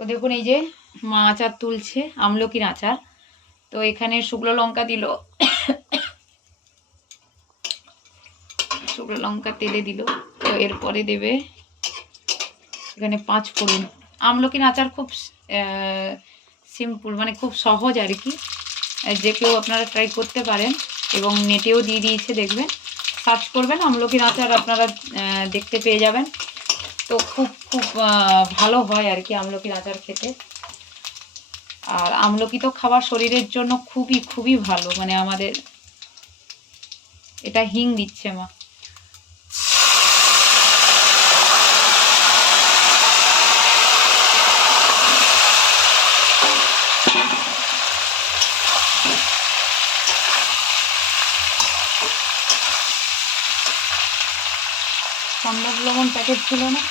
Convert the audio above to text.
তো দেখুন এই যে মা আচার তুলছে, আমলকির আচার। তো এখানে শুকনো লঙ্কা দিল, শুকনো লঙ্কা তেলে দিল। তো এরপরে দেবে এখানে 5 ফোড়ন। আমলকির আচার খুব সিম্পল, মানে খুব সহজ আর কি, যে কেউ আপনারা ট্রাই করতে পারেন। এবং নেটেও দিয়ে দিয়েছে, দেখবেন, সার্চ করবেন আমলকির আচার, আপনারা দেখতে পেয়ে যাবেন। তো খুব খুব ভালো হয় আর কি আমলকির আচার খেতে। আর আমলকি তো খাওয়া শরীরের জন্য খুবই খুবই ভালো, মানে আমাদের। এটা হিং দিচ্ছে মা। সম্ভব লবণ প্যাকেট ছিল না।